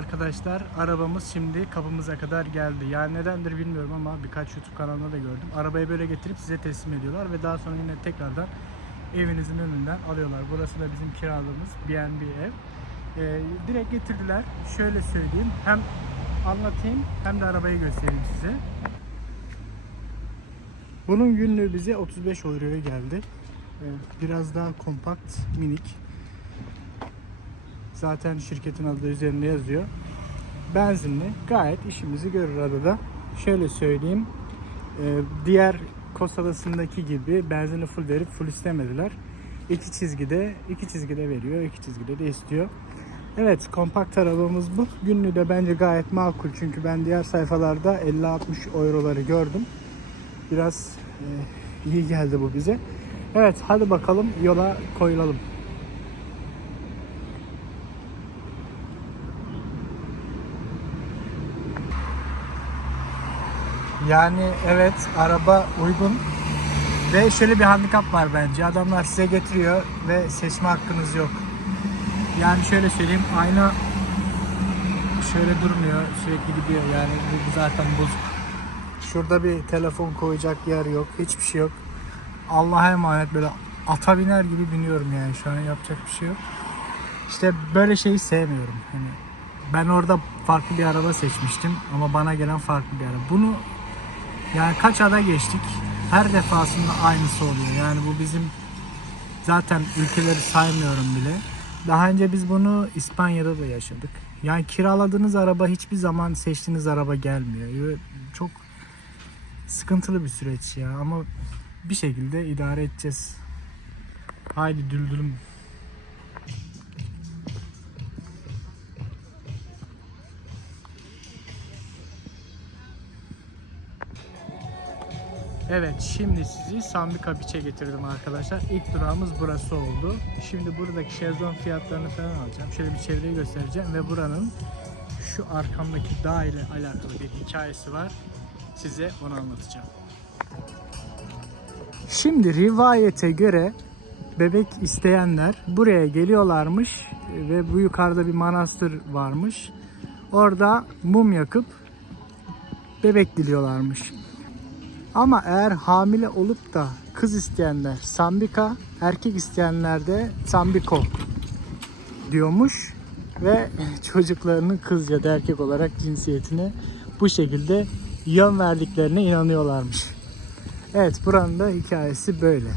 Arkadaşlar. Arabamız şimdi kapımıza kadar geldi. Yani nedendir bilmiyorum ama birkaç YouTube kanalında da gördüm. Arabayı böyle getirip size teslim ediyorlar ve daha sonra yine tekrardan evinizin önünden alıyorlar. Burası da bizim kiraladığımız B&B ev. Ee, direkt getirdiler. Şöyle söyleyeyim. Hem anlatayım hem de arabayı göstereyim size. Bunun günlüğü bize 35 euroya geldi. Ee, Biraz daha kompakt, minik. Zaten şirketin adı da üzerinde yazıyor. Benzinli. Gayet işimizi görür arada. Şöyle söyleyeyim. e, Diğer Kos Adası'ndaki gibi benzini full verip full istemediler. İki çizgide, iki çizgide veriyor, iki çizgide de istiyor. Evet, kompakt arabamız bu. Günlüğü de bence gayet makul çünkü ben diğer sayfalarda 50-60 euroları gördüm. Biraz e, iyi geldi bu bize. Evet, hadi bakalım yola koyulalım. Yani evet araba uygun ve şöyle bir handikap var bence. Adamlar size getiriyor ve seçme hakkınız yok. Yani şöyle söyleyeyim ayna şöyle durmuyor sürekli gidiyor yani zaten bozuk. Şurada bir telefon koyacak yer yok hiçbir şey yok. Allah'a emanet böyle ata biner gibi biniyorum yani şu an yapacak bir şey yok. İşte böyle şeyi sevmiyorum. Hani ben orada farklı bir araba seçmiştim ama bana gelen farklı bir araba. Bunu yani kaç ada geçtik. Her defasında aynısı oluyor. Yani bu bizim zaten ülkeleri saymıyorum bile. Daha önce biz bunu İspanya'da da yaşadık. Yani kiraladığınız araba hiçbir zaman seçtiğiniz araba gelmiyor. Çok sıkıntılı bir süreç ya ama bir şekilde idare edeceğiz. Haydi düldülüm. Evet şimdi sizi Sambika Beach'e getirdim arkadaşlar. İlk durağımız burası oldu. Şimdi buradaki şezlong fiyatlarını falan alacağım. Şöyle bir çevreyi göstereceğim ve buranın şu arkamdaki dağ ile alakalı bir hikayesi var. Size onu anlatacağım. Şimdi rivayete göre bebek isteyenler buraya geliyorlarmış ve bu yukarıda bir manastır varmış. Orada mum yakıp bebek diliyorlarmış. Ama eğer hamile olup da kız isteyenler Sambika, erkek isteyenler de Sambiko diyormuş ve çocuklarının kız ya da erkek olarak cinsiyetini bu şekilde yön verdiklerine inanıyorlarmış. Evet buranın da hikayesi böyle.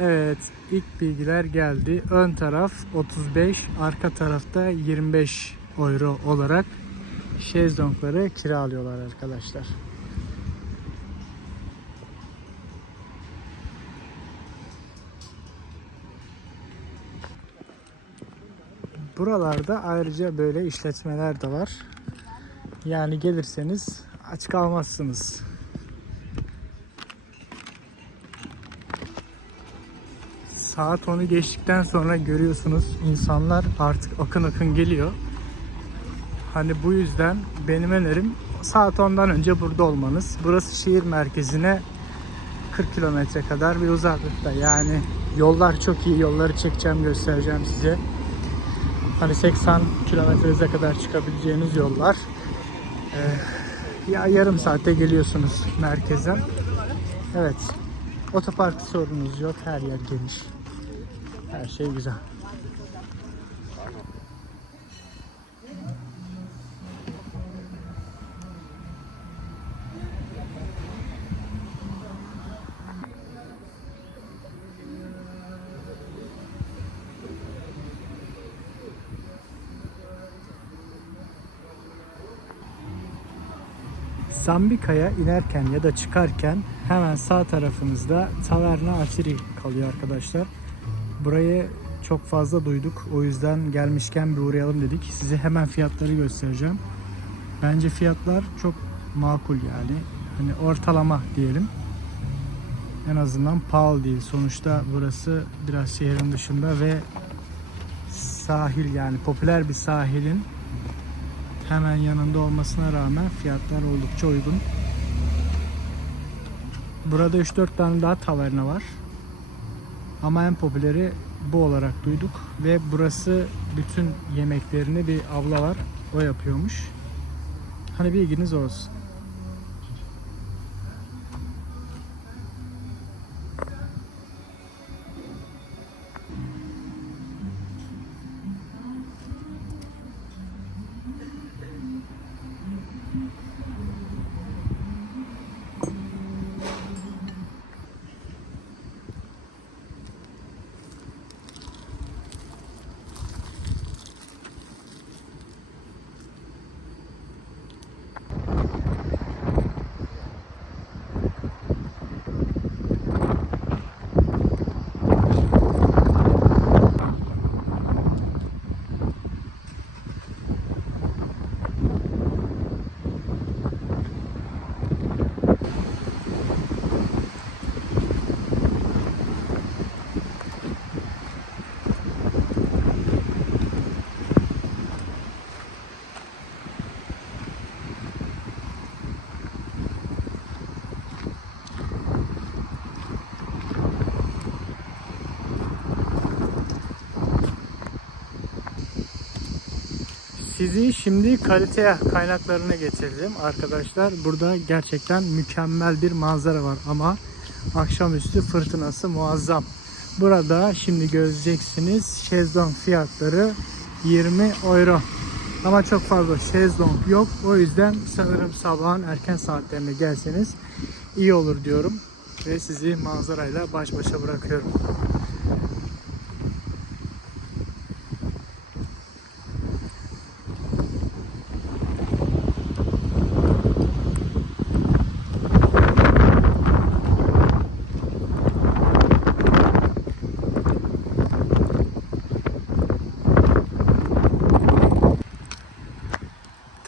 Evet ilk bilgiler geldi. Ön taraf 35, arka tarafta 25 euro olarak şezlongları kiralıyorlar arkadaşlar. Buralarda ayrıca böyle işletmeler de var. Yani gelirseniz aç kalmazsınız. Saat 10'u geçtikten sonra görüyorsunuz insanlar artık akın akın geliyor. Hani bu yüzden benim önerim saat 10'dan önce burada olmanız. Burası şehir merkezine 40 kilometre kadar bir uzaklıkta. Yani yollar çok iyi. Yolları çekeceğim, göstereceğim size. Hani 80 kilometre hıza kadar çıkabileceğiniz yollar. Ee, ya yarım saatte geliyorsunuz merkezden. Evet. Otopark sorunuz yok. Her yer geniş. Her şey güzel. Zambika'ya inerken ya da çıkarken hemen sağ tarafımızda Taverna Atiri kalıyor arkadaşlar. Burayı çok fazla duyduk. O yüzden gelmişken bir uğrayalım dedik. Size hemen fiyatları göstereceğim. Bence fiyatlar çok makul yani. Hani ortalama diyelim. En azından pahalı değil. Sonuçta burası biraz şehrin dışında ve sahil yani popüler bir sahilin hemen yanında olmasına rağmen fiyatlar oldukça uygun. Burada 3-4 tane daha taverna var. Ama en popüleri bu olarak duyduk ve burası bütün yemeklerini bir abla var o yapıyormuş. Hani bilginiz olsun. Sizi şimdi kalite kaynaklarına getirdim arkadaşlar. Burada gerçekten mükemmel bir manzara var ama akşamüstü fırtınası muazzam. Burada şimdi göreceksiniz şezlong fiyatları 20 euro. Ama çok fazla şezlong yok. O yüzden sanırım sabahın erken saatlerine gelseniz iyi olur diyorum. Ve sizi manzarayla baş başa bırakıyorum.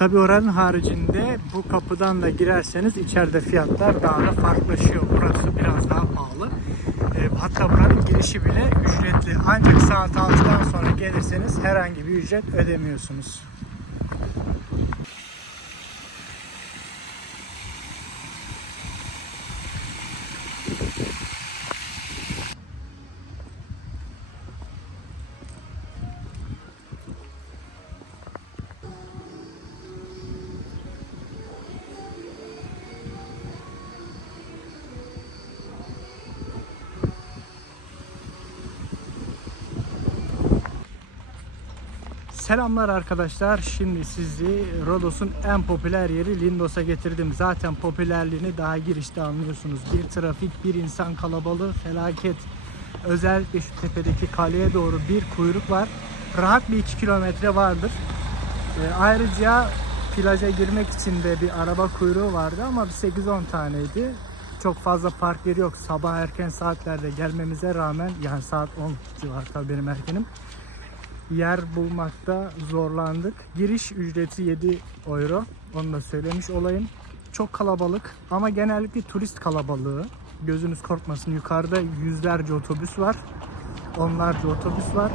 Tabi oranın haricinde bu kapıdan da girerseniz içeride fiyatlar daha da farklılaşıyor. Burası biraz daha pahalı. E, hatta buranın girişi bile ücretli. Ancak saat 6'dan sonra gelirseniz herhangi bir ücret ödemiyorsunuz. Selamlar arkadaşlar. Şimdi sizi Rodos'un en popüler yeri Lindos'a getirdim. Zaten popülerliğini daha girişte anlıyorsunuz. Bir trafik, bir insan kalabalığı, felaket. Özellikle şu tepedeki kaleye doğru bir kuyruk var. Rahat bir 2 kilometre vardır. Ee, ayrıca plaja girmek için de bir araba kuyruğu vardı ama bir 8-10 taneydi. Çok fazla park yeri yok. Sabah erken saatlerde gelmemize rağmen yani saat 10 civarı tabii benim erkenim yer bulmakta zorlandık. Giriş ücreti 7 euro. Onu da söylemiş olayım. Çok kalabalık ama genellikle turist kalabalığı. Gözünüz korkmasın yukarıda yüzlerce otobüs var. Onlarca otobüs var.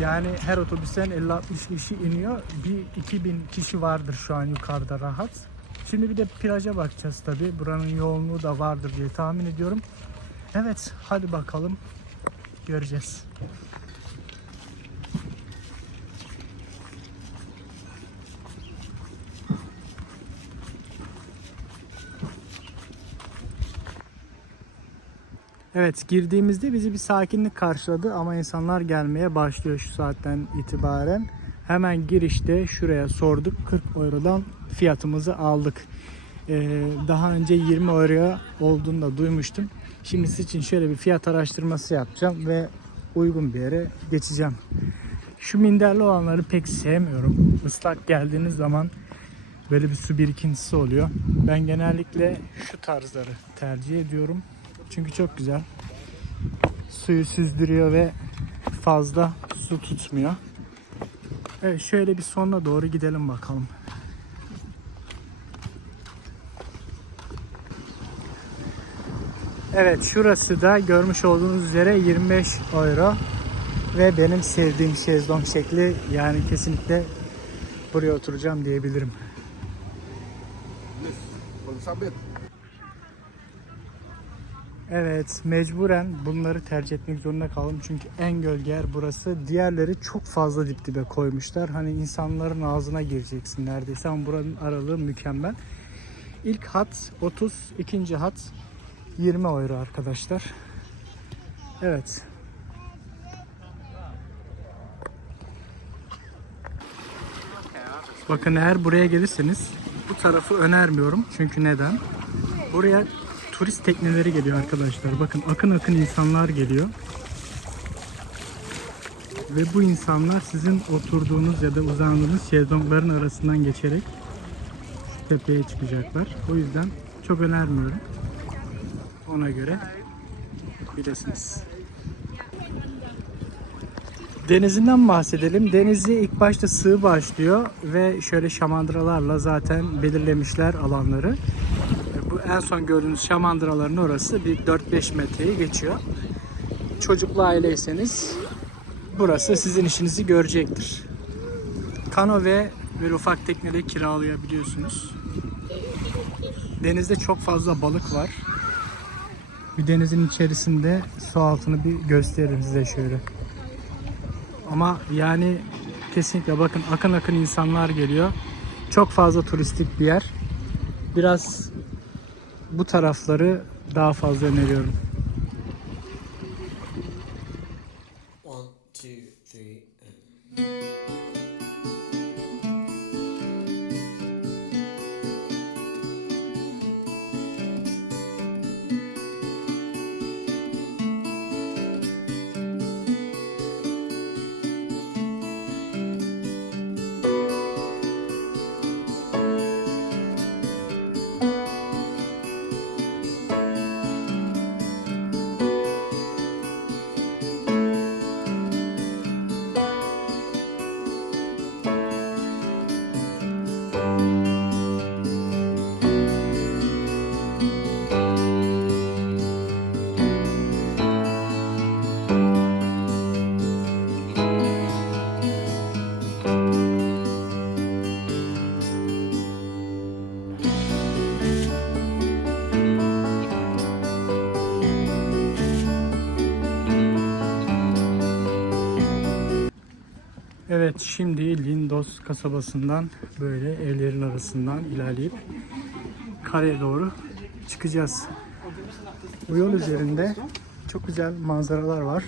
Yani her otobüsten 50-60 kişi iniyor. Bir 2000 kişi vardır şu an yukarıda rahat. Şimdi bir de plaja bakacağız tabi. Buranın yoğunluğu da vardır diye tahmin ediyorum. Evet hadi bakalım göreceğiz. Evet girdiğimizde bizi bir sakinlik karşıladı ama insanlar gelmeye başlıyor şu saatten itibaren. Hemen girişte şuraya sorduk 40 eurodan fiyatımızı aldık. Ee, daha önce 20 euroya olduğunu da duymuştum. Şimdi sizin için şöyle bir fiyat araştırması yapacağım ve uygun bir yere geçeceğim. Şu minderli olanları pek sevmiyorum. Islak geldiğiniz zaman böyle bir su birikintisi oluyor. Ben genellikle şu tarzları tercih ediyorum. Çünkü çok güzel. Suyu süzdürüyor ve fazla su tutmuyor. Evet şöyle bir sonuna doğru gidelim bakalım. Evet şurası da görmüş olduğunuz üzere 25 euro ve benim sevdiğim şezlong şekli yani kesinlikle buraya oturacağım diyebilirim. Sabit. Evet, mecburen bunları tercih etmek zorunda kaldım. Çünkü en gölge yer burası. Diğerleri çok fazla dip dibe koymuşlar. Hani insanların ağzına gireceksin neredeyse ama buranın aralığı mükemmel. İlk hat 30, ikinci hat 20 euro arkadaşlar. Evet. Bakın eğer buraya gelirseniz bu tarafı önermiyorum. Çünkü neden? Buraya turist tekneleri geliyor arkadaşlar. Bakın akın akın insanlar geliyor. Ve bu insanlar sizin oturduğunuz ya da uzandığınız şezlongların arasından geçerek tepeye çıkacaklar. O yüzden çok önermiyorum. Ona göre bilesiniz. Denizinden bahsedelim. Denizi ilk başta sığ başlıyor ve şöyle şamandıralarla zaten belirlemişler alanları. En son gördüğünüz şamandıraların orası bir 4-5 metreyi geçiyor. Çocuklu aileyseniz burası sizin işinizi görecektir. Kano ve böyle ufak tekneleri kiralayabiliyorsunuz. Denizde çok fazla balık var. Bir denizin içerisinde su altını bir gösteririm size şöyle. Ama yani kesinlikle bakın akın akın insanlar geliyor. Çok fazla turistik bir yer. Biraz bu tarafları daha fazla öneriyorum. Evet şimdi Lindos kasabasından böyle evlerin arasından ilerleyip kareye doğru çıkacağız. Bu yol üzerinde çok güzel manzaralar var.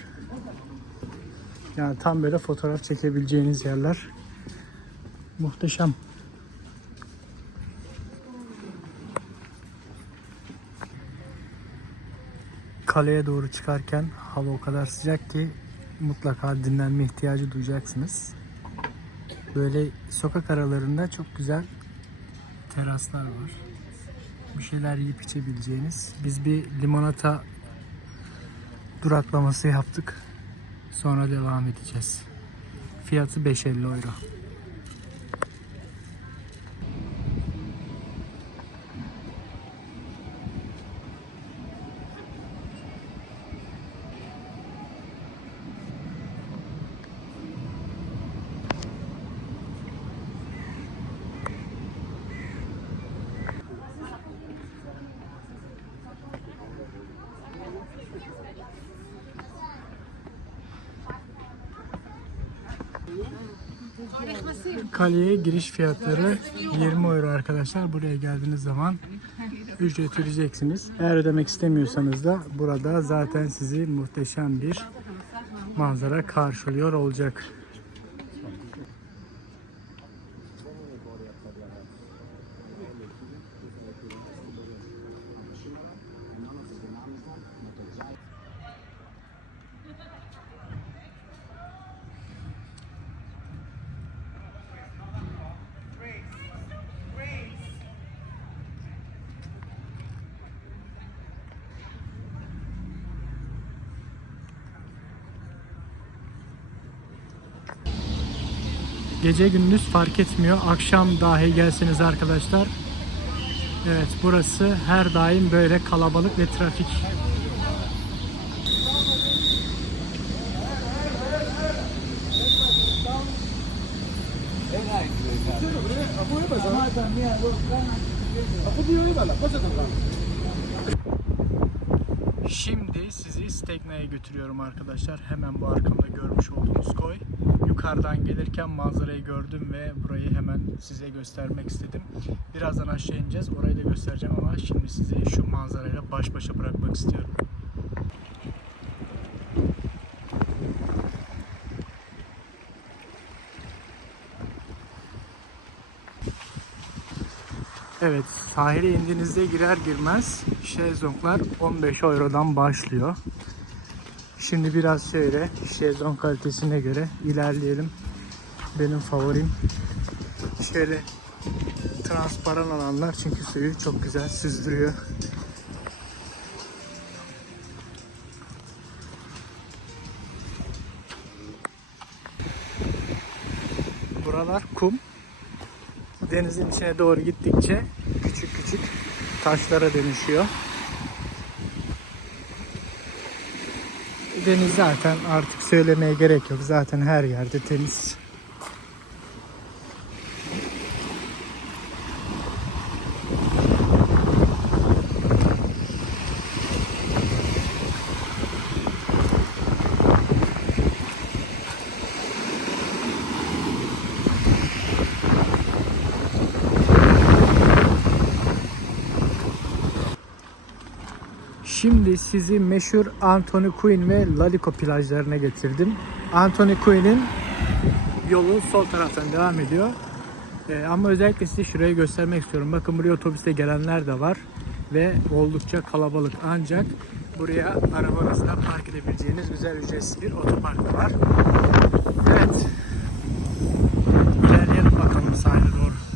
Yani tam böyle fotoğraf çekebileceğiniz yerler. Muhteşem. Kaleye doğru çıkarken hava o kadar sıcak ki mutlaka dinlenme ihtiyacı duyacaksınız. Böyle sokak aralarında çok güzel teraslar var. Bir şeyler yiyip içebileceğiniz. Biz bir limonata duraklaması yaptık. Sonra devam edeceğiz. Fiyatı 5.50 euro. Kaleye giriş fiyatları 20 euro arkadaşlar. Buraya geldiğiniz zaman ücret ödeyeceksiniz. Eğer ödemek istemiyorsanız da burada zaten sizi muhteşem bir manzara karşılıyor olacak. Gece gündüz fark etmiyor. Akşam dahi gelseniz arkadaşlar. Evet burası her daim böyle kalabalık ve trafik. Şimdi sizi Stekna'ya götürüyorum arkadaşlar. Hemen bu arkamda görmüş olduğunuz koy. Yukarıdan gelirken manzarayı gördüm ve burayı hemen size göstermek istedim. Birazdan aşağı ineceğiz. Orayı da göstereceğim ama şimdi sizi şu manzarayla baş başa bırakmak istiyorum. Evet, sahile indiğinizde girer girmez şezlonglar 15 eurodan başlıyor. Şimdi biraz şöyle şezlong kalitesine göre ilerleyelim. Benim favorim şöyle transparan alanlar çünkü suyu çok güzel süzdürüyor. Buralar kum. Denizin içine doğru gittikçe küçük küçük taşlara dönüşüyor. Deniz zaten artık söylemeye gerek yok. Zaten her yerde temiz. Şimdi sizi meşhur Anthony Quinn ve Lalico plajlarına getirdim. Anthony Quinn'in yolu sol taraftan devam ediyor. Ee, ama özellikle size şurayı göstermek istiyorum. Bakın buraya otobüste gelenler de var ve oldukça kalabalık. Ancak buraya arabanızla park edebileceğiniz güzel ücretsiz bir otopark da var. Evet. İlerleyelim bakalım sahile doğru.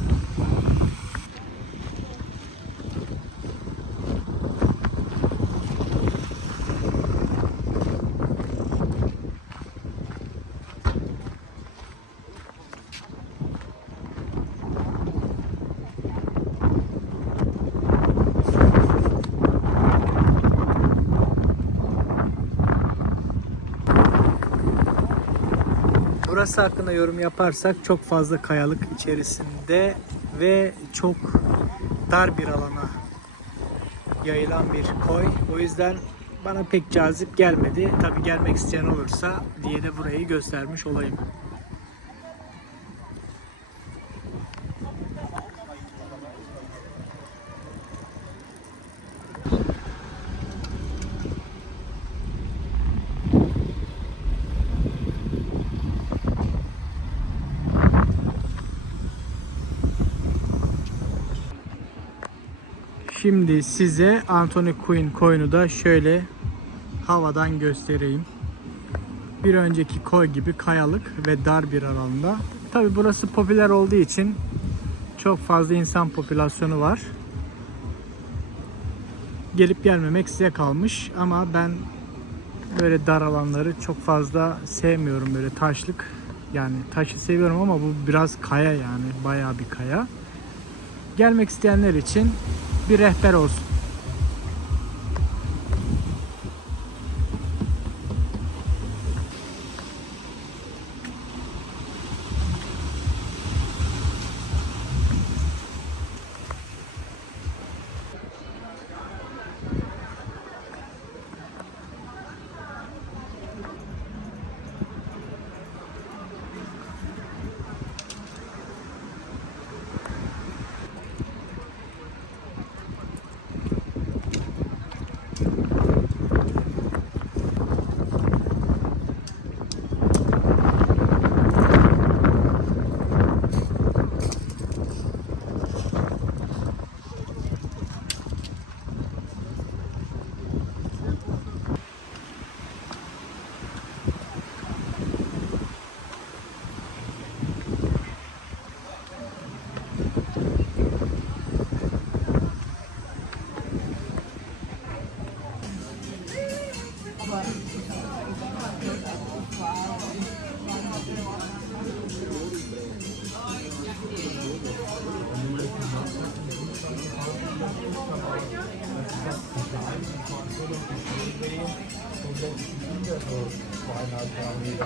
Burası hakkında yorum yaparsak çok fazla kayalık içerisinde ve çok dar bir alana yayılan bir koy. O yüzden bana pek cazip gelmedi. Tabi gelmek isteyen olursa diye de burayı göstermiş olayım. Şimdi size Anthony Quinn koyunu da şöyle havadan göstereyim. Bir önceki koy gibi kayalık ve dar bir alanda. Tabi burası popüler olduğu için çok fazla insan popülasyonu var. Gelip gelmemek size kalmış ama ben böyle dar alanları çok fazla sevmiyorum böyle taşlık. Yani taşı seviyorum ama bu biraz kaya yani bayağı bir kaya. Gelmek isteyenler için bir rehber olsun. 좀 힘들어서 많이 나왔다.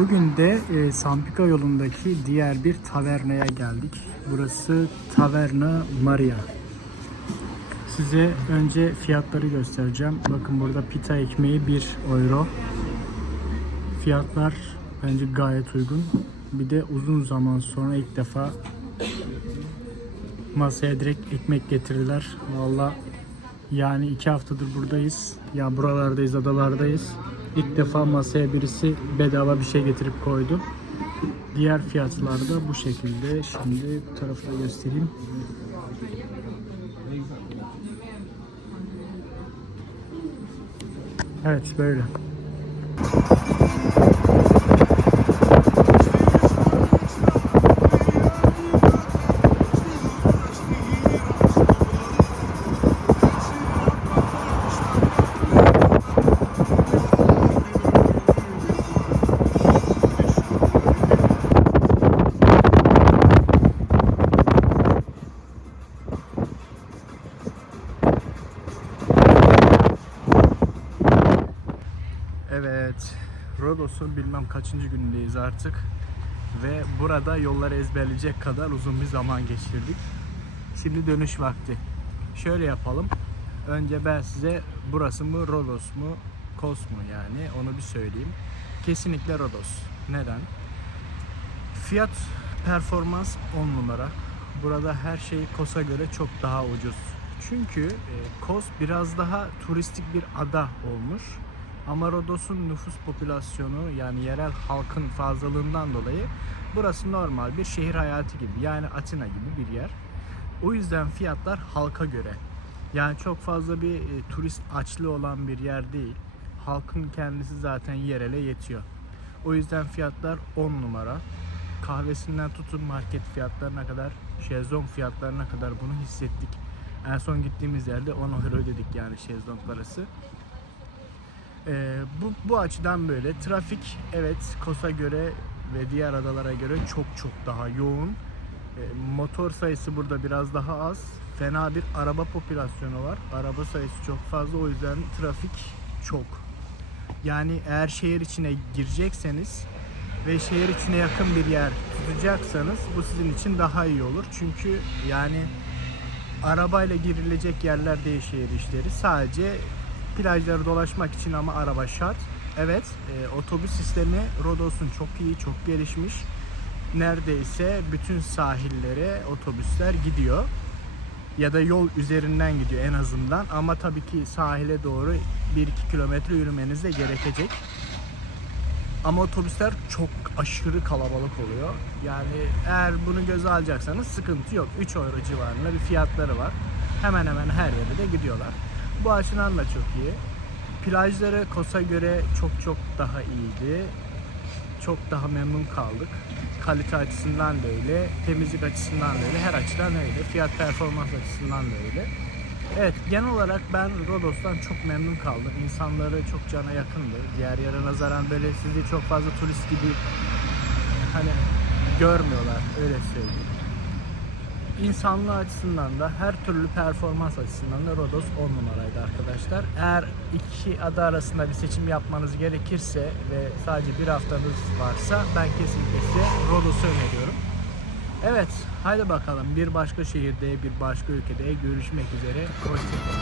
Bugün de e, Sampika yolundaki diğer bir tavernaya geldik. Burası Taverna Maria. Size önce fiyatları göstereceğim. Bakın burada pita ekmeği 1 euro. Fiyatlar bence gayet uygun. Bir de uzun zaman sonra ilk defa masaya direkt ekmek getirdiler. Valla yani iki haftadır buradayız. Ya buralardayız, adalardayız. İlk defa masaya birisi bedava bir şey getirip koydu. Diğer fiyatlar da bu şekilde. Şimdi bu tarafı da göstereyim. Evet böyle. Kaçıncı günündeyiz artık. Ve burada yolları ezberleyecek kadar uzun bir zaman geçirdik. Şimdi dönüş vakti. Şöyle yapalım. Önce ben size burası mı Rodos mu Kos mu yani onu bir söyleyeyim. Kesinlikle Rodos. Neden? Fiyat performans 10 numara. Burada her şey Kos'a göre çok daha ucuz. Çünkü e, Kos biraz daha turistik bir ada olmuş. Ama Rodos'un nüfus popülasyonu yani yerel halkın fazlalığından dolayı burası normal bir şehir hayatı gibi yani Atina gibi bir yer. O yüzden fiyatlar halka göre. Yani çok fazla bir e, turist açlığı olan bir yer değil. Halkın kendisi zaten yerele yetiyor. O yüzden fiyatlar 10 numara. Kahvesinden tutun market fiyatlarına kadar, şezlong fiyatlarına kadar bunu hissettik. En son gittiğimiz yerde 10 euro ödedik yani şezlong parası. Ee, bu, bu açıdan böyle. Trafik evet Kos'a göre ve diğer adalara göre çok çok daha yoğun. Ee, motor sayısı burada biraz daha az. Fena bir araba popülasyonu var. Araba sayısı çok fazla o yüzden trafik çok. Yani eğer şehir içine girecekseniz ve şehir içine yakın bir yer tutacaksanız bu sizin için daha iyi olur. Çünkü yani arabayla girilecek yerler değil şehir işleri. Sadece plajları dolaşmak için ama araba şart. Evet, e, otobüs sistemi Rodos'un çok iyi, çok gelişmiş. Neredeyse bütün sahillere otobüsler gidiyor. Ya da yol üzerinden gidiyor en azından. Ama tabii ki sahile doğru 1-2 kilometre yürümeniz de gerekecek. Ama otobüsler çok aşırı kalabalık oluyor. Yani eğer bunu göze alacaksanız sıkıntı yok. 3 euro civarında bir fiyatları var. Hemen hemen her yere de gidiyorlar. Bu açıdan da çok iyi. Plajları Kos'a göre çok çok daha iyiydi. Çok daha memnun kaldık. Kalite açısından da öyle, temizlik açısından da öyle, her açıdan öyle. Fiyat performans açısından da öyle. Evet, genel olarak ben Rodos'tan çok memnun kaldım. İnsanları çok cana yakındı. Diğer yere nazaran böyle sizi çok fazla turist gibi hani görmüyorlar, öyle söyleyeyim. İnsanlığı açısından da her türlü performans açısından da Rodos 10 numaraydı arkadaşlar. Eğer iki ada arasında bir seçim yapmanız gerekirse ve sadece bir haftanız varsa ben kesinlikle size Rodos'u öneriyorum. Evet, haydi bakalım bir başka şehirde, bir başka ülkede görüşmek üzere. Hoşçakalın.